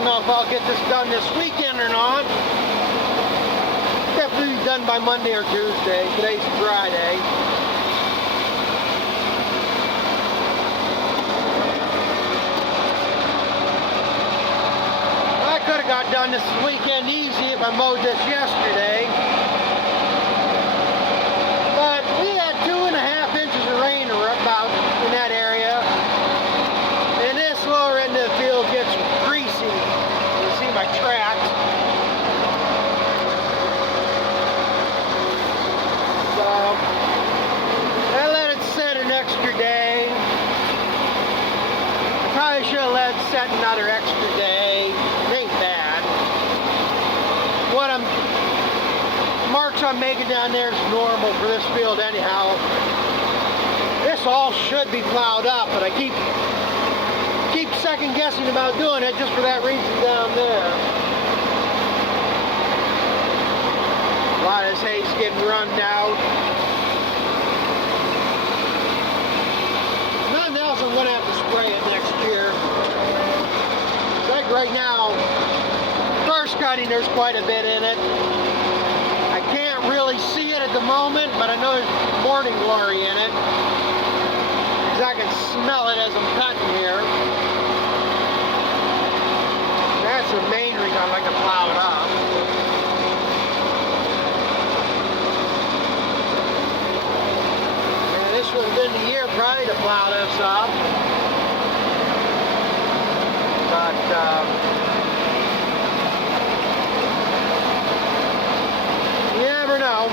don't know if I'll get this done this weekend or not. Definitely be done by Monday or Tuesday. Today's Friday. I could have got done this weekend easy if I mowed this yesterday. But we had 2.5 inches of rain about in that area. And this lower end of the field gets greasy. You see my tracks. So I let it set an extra day. I probably should have let it set another extra day. It ain't bad. What marks I'm making down there is normal for this field anyhow. This all should be plowed up, but I keep second guessing about doing it just for that reason down there. A lot of this hay's getting run out. Nothing else I'm going to have to spray it next year. Like right now, first cutting, there's quite a bit in it. I can't really see it at the moment, but I know there's morning glory in it. Because I can smell it as I'm cutting here. That's the main reason I like to plow it up. And this would have been the year probably to plow this up. But you never know.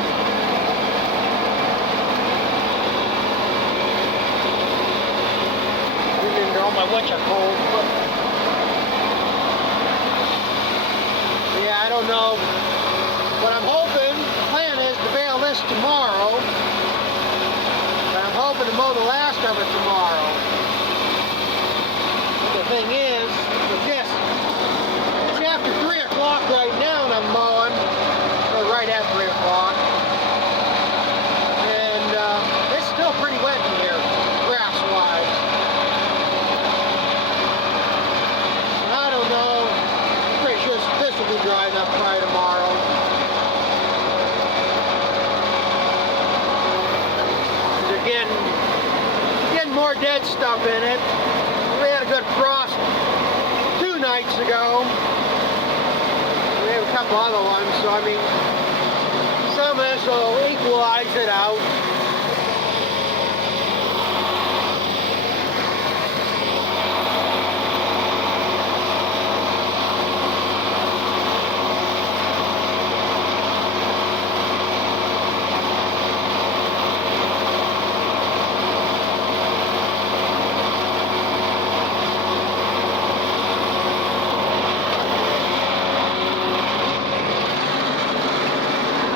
Didn't know my witch I pulled. Yeah, I don't know. What I'm hoping, plan is to bale this tomorrow. And I'm hoping to mow the last of it tomorrow. The thing is, with this, it's after 3 o'clock right now and I'm mowing, or right at 3 o'clock. And it's still pretty wet in here, grass-wise. I don't know. I'm pretty sure this will be dry enough by tomorrow. They're getting more dead stuff in it. We had a good frost 2 nights ago. We have a couple other ones, so I mean, some of this will equalize it out.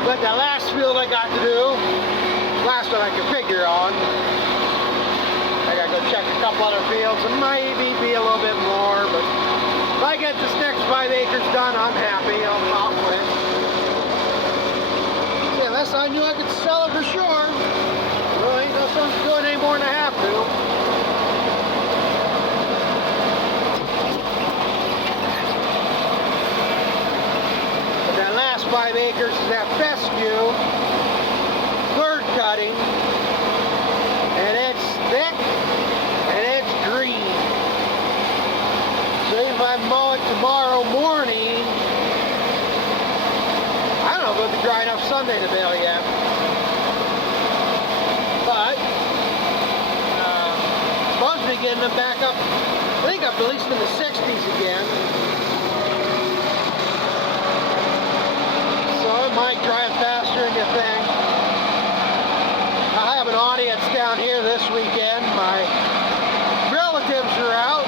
But the last field I got to do, last one I could figure on, I gotta go check a couple other fields and maybe be a little bit more, but if I get this next 5 acres done, I'm happy, I'll quit. See, unless I knew I could sell it for sure, well, ain't no sense doing any more than I have to. That last 5 acres is that fescue, third cutting, and it's thick and it's green. So if I mow it tomorrow morning, I don't know if it'll be dry enough Sunday to bale yet. But supposed to be getting them back up, I think up at least in the 60s again. Might dry it faster than you think. I have an audience down here this weekend. My relatives are out.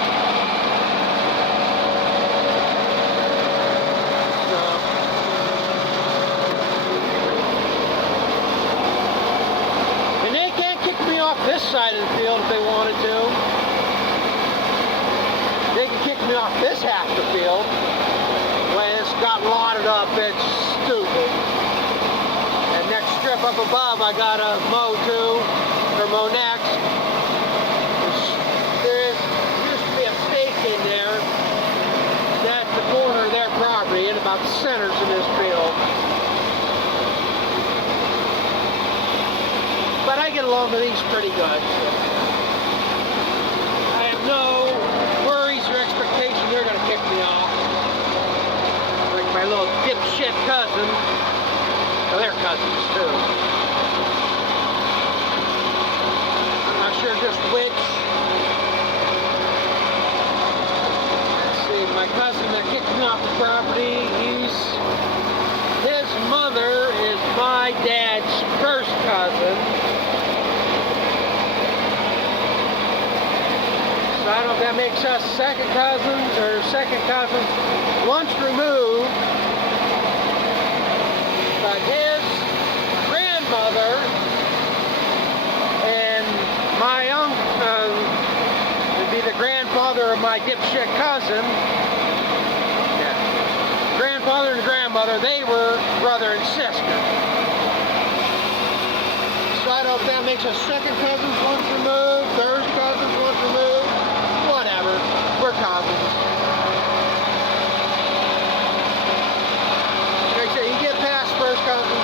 And they can't kick me off this side of the field if they wanted to. They can kick me off this half of the field. When it's got rotted up, it's stupid. And next strip up above, I gotta mow too, or mow next. There used to be a stake in there. That's the But I get along with these pretty good. So I have no worries or expectation they're going to kick me off. Like my little dipshit cousin. Well, they're cousins too. I'm not sure just which. Let's see, my cousin that kicked me off the property, his mother is my dad's first cousin. So I don't know if that makes us second cousins or second cousins once removed. But his grandmother and my uncle would be the grandfather of my dipshit cousin. Yeah. Grandfather and grandmother, they were brother and sister. So I don't know if that makes us second cousins once removed, third cousins once removed, whatever. We're cousins. Like I say, you get past first cousins,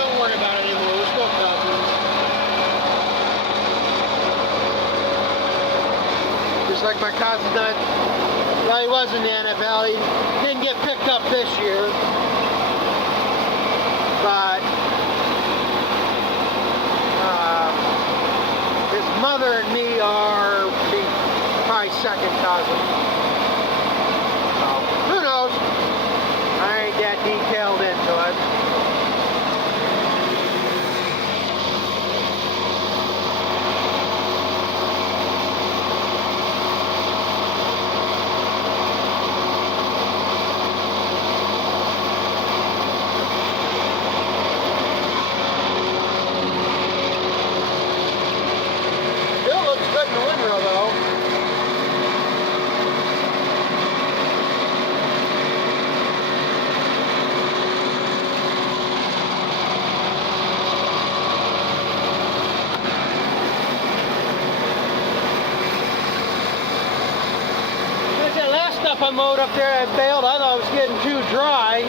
don't worry about it anymore. We're still cousins. Just like my cousin that, well, he was in the NFL. He didn't get picked up this year. But his mother and me are probably second cousin. So, who knows? I ain't that detailed into it. Still looks good in the windrow though. I mowed up there at Bale, I thought it was getting too dry.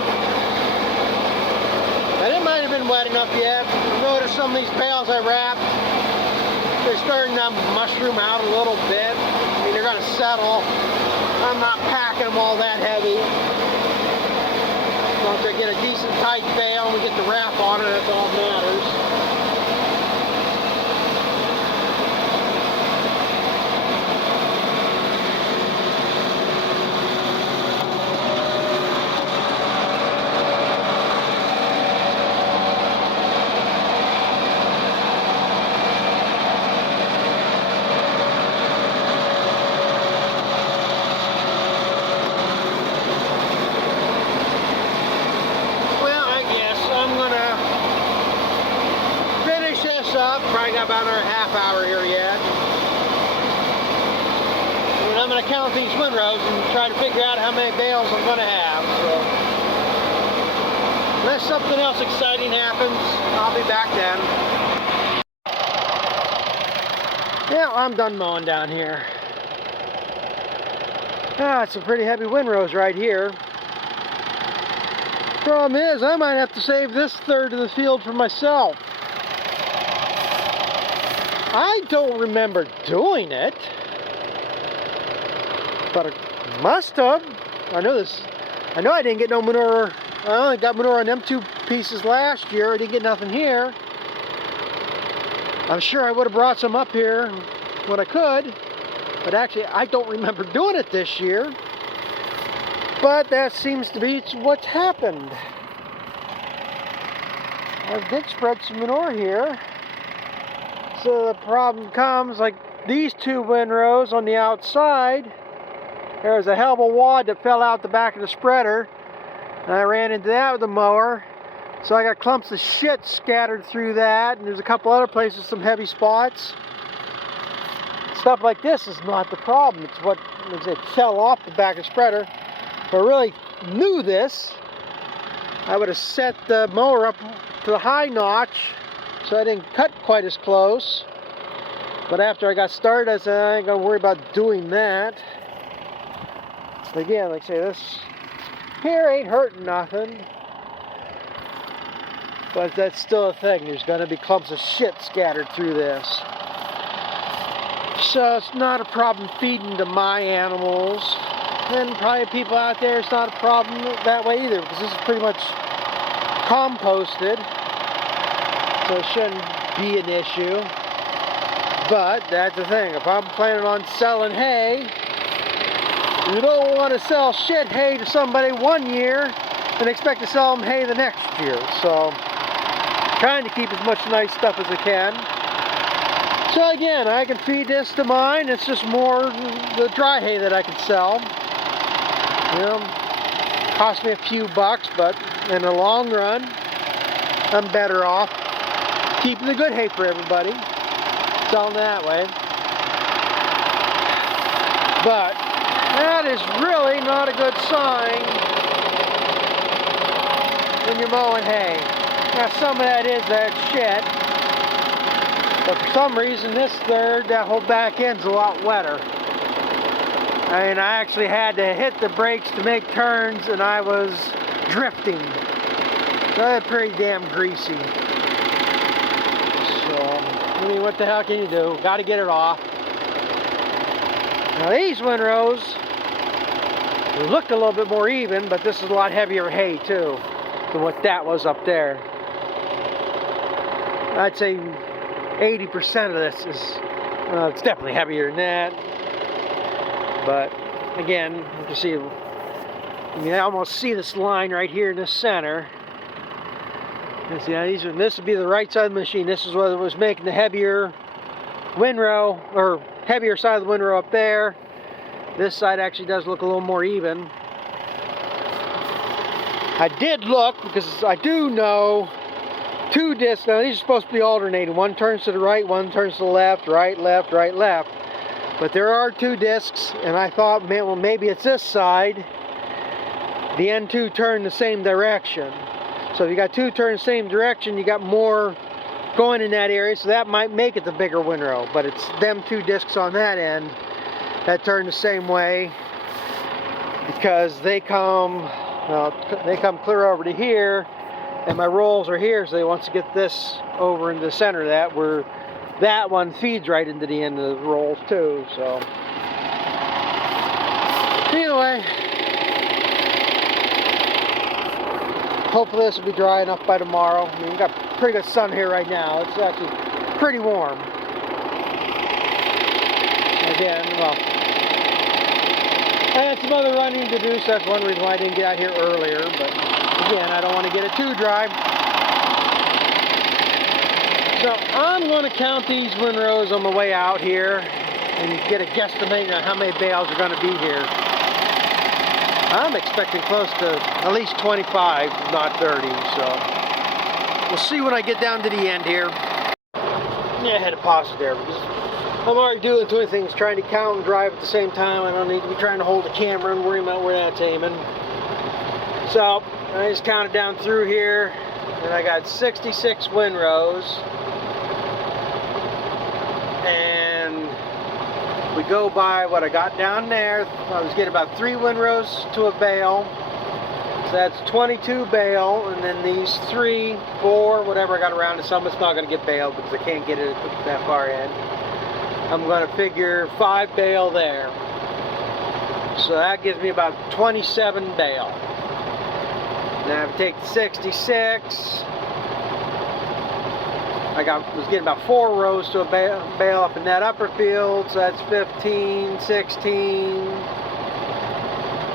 And it might have been wet enough yet. Notice some of these bales I wrapped, they're starting to mushroom out a little bit. I mean, they're going to settle. I'm not packing them all that heavy. Once I get a decent tight bale and we get the wrap on it, that's all that matters. Probably got about another half hour here yet. And I'm going to count these windrows and try to figure out how many bales I'm going to have. So, unless something else exciting happens, I'll be back then. Yeah, I'm done mowing down here. It's some pretty heavy windrows right here. Problem is, I might have to save this third of the field for myself. I don't remember doing it, but I must have. I know I didn't get no manure. I only got manure on them two pieces last year. I didn't get nothing here. I'm sure I would have brought some up here when I could, but actually I don't remember doing it this year. But that seems to be what's happened. I did spread some manure here. So the problem comes, like these two windrows on the outside, there was a hell of a wad that fell out the back of the spreader, and I ran into that with the mower. So I got clumps of shit scattered through that, and there's a couple other places, some heavy spots. Stuff like this is not the problem. It's what it fell off the back of the spreader. If I really knew this, I would have set the mower up to the high notch so I didn't cut quite as close. But after I got started, I said I ain't gonna worry about doing that. But again, like I say, this here ain't hurting nothing. But that's still a thing. There's going to be clumps of shit scattered through this. So it's not a problem feeding to my animals. And probably people out there, it's not a problem that way either, because this is pretty much composted. So it shouldn't be an issue. But that's the thing. If I'm planning on selling hay, you don't want to sell shit hay to somebody one year and expect to sell them hay the next year. So trying to keep as much nice stuff as I can. So again, I can feed this to mine. It's just more the dry hay that I can sell. You know, cost me a few bucks, but in the long run, I'm better off keeping the good hay for everybody, selling that way. But that is really not a good sign when you're mowing hay. Now some of that is that shit, but for some reason this third, that whole back end's a lot wetter. I mean, I actually had to hit the brakes to make turns and I was drifting. So that's pretty damn greasy. So, I mean, what the hell can you do? Got to get it off. Now these windrows, they looked a little bit more even, but this is a lot heavier hay too than what that was up there. I'd say 80% of this is, it's definitely heavier than that. But again, you can see, I mean, I almost see this line right here in the center. And see, this would be the right side of the machine. This is what was making the heavier windrow, or heavier side of the windrow up there. This side actually does look a little more even. I did look, because I do know two discs. Now these are supposed to be alternating. One turns to the right, one turns to the left, right, left, right, left. But there are two discs, and I thought, man, well, maybe it's this side. The end two turn the same direction. So if you got two turn the same direction, you got more going in that area, so that might make it the bigger windrow. But it's them two discs on that end that turn the same way, because they come clear over to here, and my rolls are here, so they want to get this over in the center of that, where that one feeds right into the end of the rolls too. So anyway, hopefully this will be dry enough by tomorrow. I mean, we got pretty good sun here right now. It's actually pretty warm. Again, well, I had some other running to do, so that's one reason why I didn't get out here earlier. But again, I don't want to get it too dry. So I'm going to count these windrows on the way out here and get a guesstimate on how many bales are going to be here. I'm expecting close to at least 25, not 30, so we'll see when I get down to the end here. Yeah, I had to pause it there because I'm already doing two things, trying to count and drive at the same time. I don't need to be trying to hold the camera and worry about where that's aiming. So I just counted down through here, and I got 66 windrows. And we go by what I got down there. I was getting about 3 windrows to a bale. So that's 22 bale, and then these 3, 4, whatever I got around, and some it's not going to get baled because I can't get it that far in. I'm going to figure 5 bale there. So that gives me about 27 bale. Now if I take the 66, was getting about 4 rows to a bale up in that upper field, so that's 15, 16.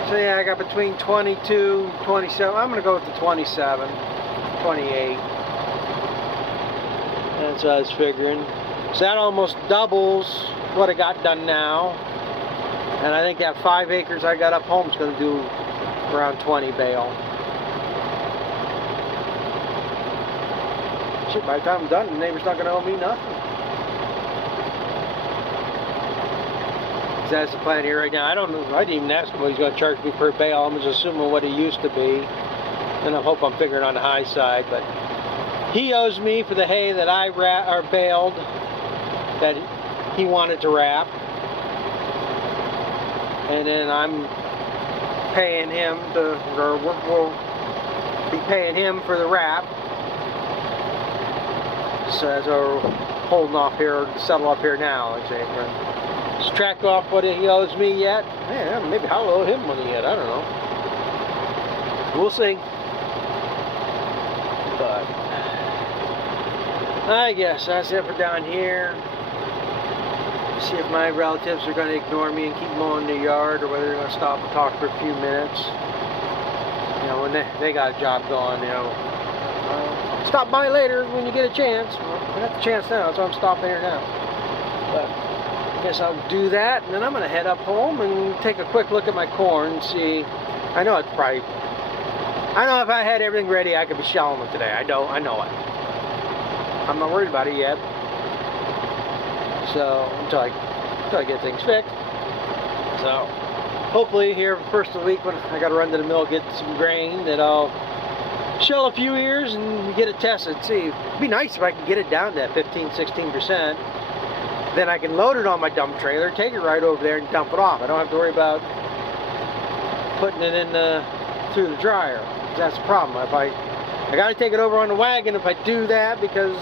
So yeah, I got between 22, 27. I'm going to go with the 27, 28. That's what I was figuring. So that almost doubles what I got done now. And I think that 5 acres I got up home is going to do around 20 bale. Shit, by the time I'm done, the neighbor's not going to owe me nothing. That's the plan here right now. I don't know. I didn't even ask him what he's going to charge me per bale. I'm just assuming what he used to be. And I hope I'm figuring on the high side. But he owes me for the hay that I baled that he wanted to wrap. And then I'm paying him we'll be paying him for the wrap. So as we're holding off here, settle up here now, like I say, just track off what he owes me yet. Man, maybe I'll owe him money yet. I don't know. We'll see. But I guess that's it for down here. See if my relatives are going to ignore me and keep mowing the yard, or whether they're going to stop and talk for a few minutes. You know, when they got a job going, you know. Stop by later when you get a chance. Well, I got the chance now, so I'm stopping here now. But I guess I'll do that, and then I'm going to head up home and take a quick look at my corn and see. I know if I had everything ready, I could be shelling it today. I know it. I'm not worried about it yet. So until I get things fixed. So hopefully here first of the week when I got to run to the mill get some grain, that I'll shell a few ears and get it tested. See, it'd be nice if I could get it down to that 15-16%. Then I can load it on my dump trailer, take it right over there and dump it off. I don't have to worry about putting it in through the dryer. That's the problem. If I got to take it over on the wagon if I do that, because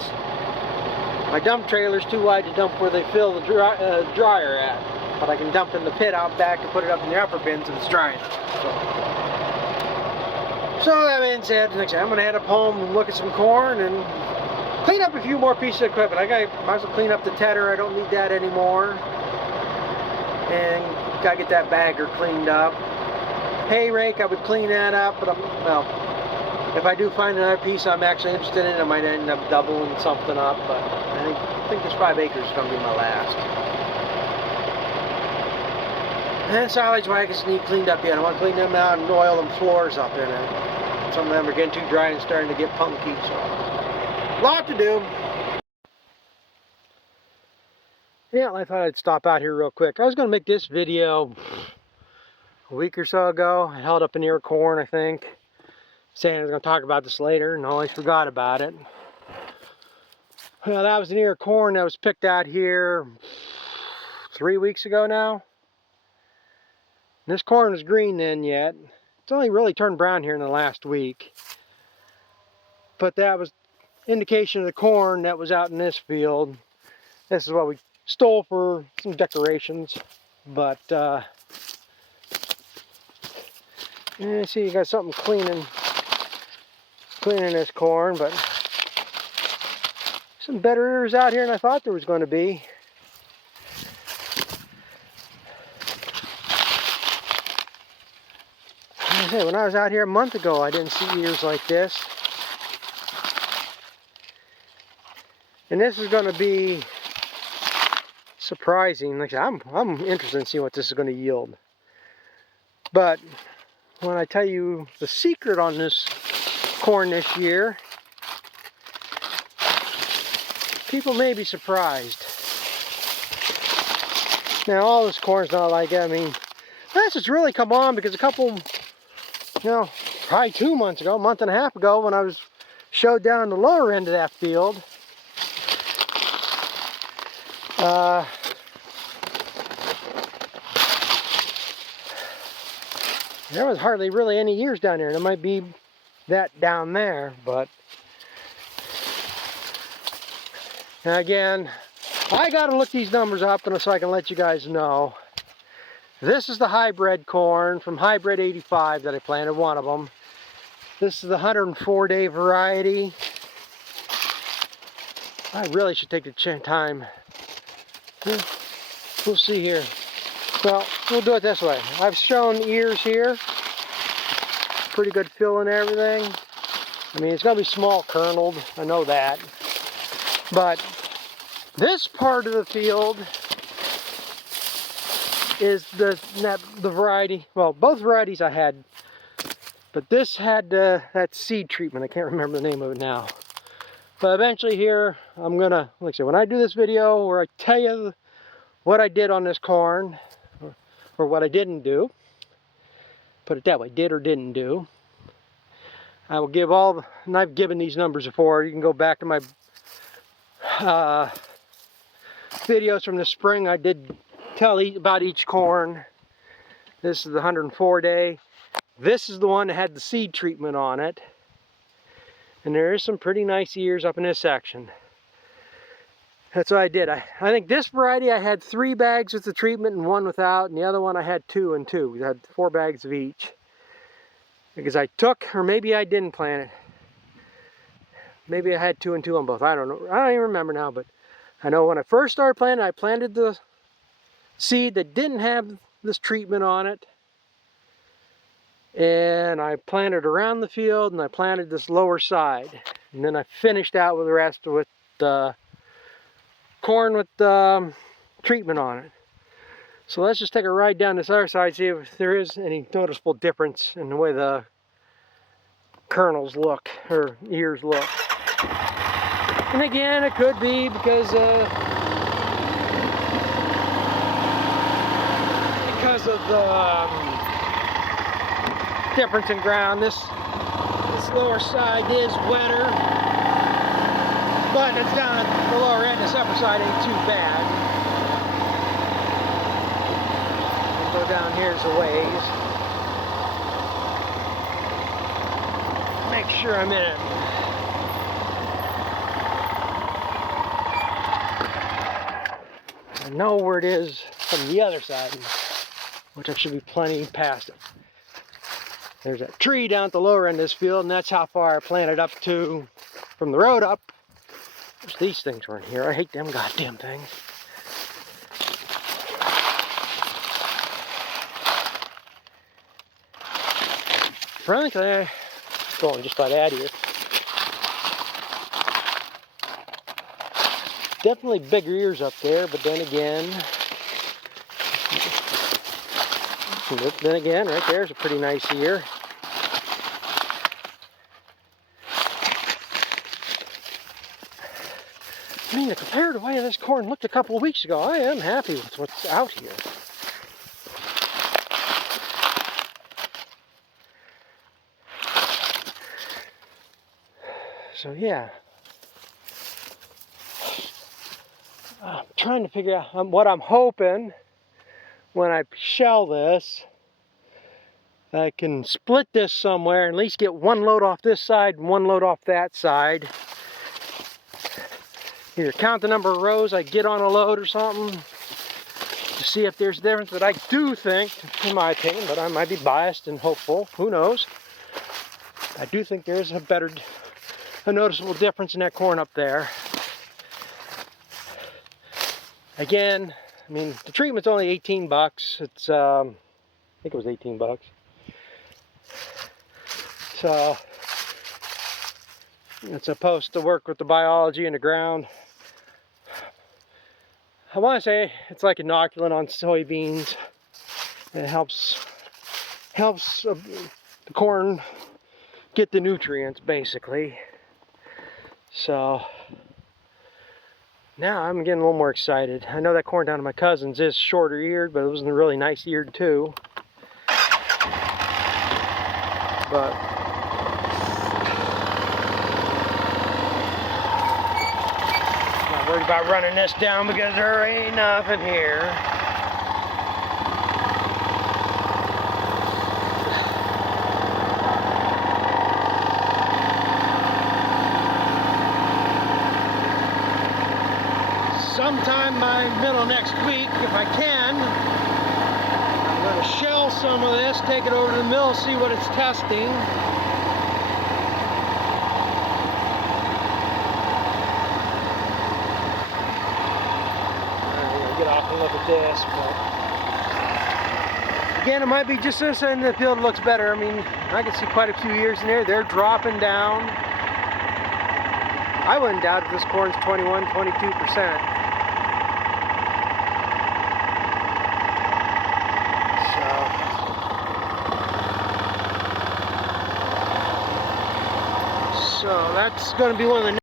my dump trailer's too wide to dump where they fill the dryer at. But I can dump in the pit out back to put it up in the upper bins if it's drying. So that being said, next time I'm gonna head up home and look at some corn and clean up a few more pieces of equipment. Might as well clean up the tedder. I don't need that anymore. And gotta get that bagger cleaned up. Hay rake, I would clean that up, but well, if I do find another piece I'm actually interested in, I might end up doubling something up. But I think this 5 acres is gonna be my last. And silage wagons need cleaned up yet. I want to clean them out and oil them floors up in it. Some of them are getting too dry and starting to get punky, so a lot to do. Yeah, I thought I'd stop out here real quick. I was going to make this video a week or so ago. I held up an ear of corn, I think, saying I was going to talk about this later, and I always forgot about it. Well, that was an ear of corn that was picked out here 3 weeks ago now. This corn was green then yet. It's only really turned brown here in the last week. But that was indication of the corn that was out in this field. This is what we stole for some decorations. But yeah, see, you got something cleaning this corn, but some better ears out here than I thought there was going to be. Hey, when I was out here a month ago, I didn't see ears like this. And this is going to be surprising. Like I'm interested in seeing what this is going to yield. But when I tell you the secret on this corn this year, people may be surprised. Now, all this corn's not like that. I mean, this has really come on because a couple, probably 2 months ago, a month and a half ago, when I was showed down the lower end of that field, there was hardly really any ears down there. There might be that down there, but again, I gotta look these numbers up so I can let you guys know. This is the hybrid corn from Hybrid 85 that I planted, one of them. This is the 104-day variety. I really should take the time. We'll see here. Well, we'll do it this way. I've shown ears here. Pretty good fill and everything. I mean, it's going to be small kerneled. I know that. But this part of the field is the variety. Well, both varieties I had. But this had that seed treatment. I can't remember the name of it now. But eventually here, I'm going to, like I said, when I do this video where I tell you what I did on this corn, or what I didn't do, put it that way, did or didn't do, I will give all, and I've given these numbers before. You can go back to my videos from the spring. I did tell about each corn. This is the 104-day. This is the one that had the seed treatment on it. And there is some pretty nice ears up in this section. That's what I did. I think this variety I had 3 bags with the treatment and 1 without, and the other one I had 2 and 2. I had 4 bags of each. Because I took, or maybe I didn't plant it. Maybe I had 2 and 2 on both. I don't know. I don't even remember now, but I know when I first started planting, I planted the seed that didn't have this treatment on it. And I planted around the field, and I planted this lower side. And then I finished out with the rest with the corn with the treatment on it. So let's just take a ride down this other side, see if there is any noticeable difference in the way the kernels look, or ears look. And again, it could be because of the difference in ground. This lower side is wetter, but it's down at the lower end. This upper side ain't too bad. We'll go down here's a ways. Make sure I'm in it. I know where it is from the other side, which I should be plenty past it. There's a tree down at the lower end of this field, and that's how far I planted up to from the road up. There's these things around here. I hate them goddamn things. Frankly, going just about out of here. Definitely bigger ears up there, but then again, right there's a pretty nice ear. I mean, compared to the way this corn looked a couple of weeks ago, I am happy with what's out here. So yeah, I'm trying to figure out what I'm hoping when I shell this. I can split this somewhere and at least get 1 load off this side and 1 load off that side. Either count the number of rows I get on a load or something to see if there's a difference. But I do think, in my opinion, but I might be biased and hopeful, who knows, I do think there's a noticeable difference in that corn up there. Again, I mean, the treatment's only 18 bucks. It's, I think it was 18 bucks. So, it's supposed to work with the biology in the ground. I want to say it's like inoculant on soybeans. It helps the corn get the nutrients, basically. So, now I'm getting a little more excited. I know that corn down to my cousin's is shorter eared, but it was really nice eared too. But not worried about running this down because there ain't nothing here. Sometime by middle next week, if I can, I'm going to shell some of this, take it over to the mill, see what it's testing. I'm going to get off and look at this, but again, it might be just this end of the field looks better. I mean, I can see quite a few ears in there. They're dropping down. I wouldn't doubt if this corn's 21, 22%. So that's going to be one of the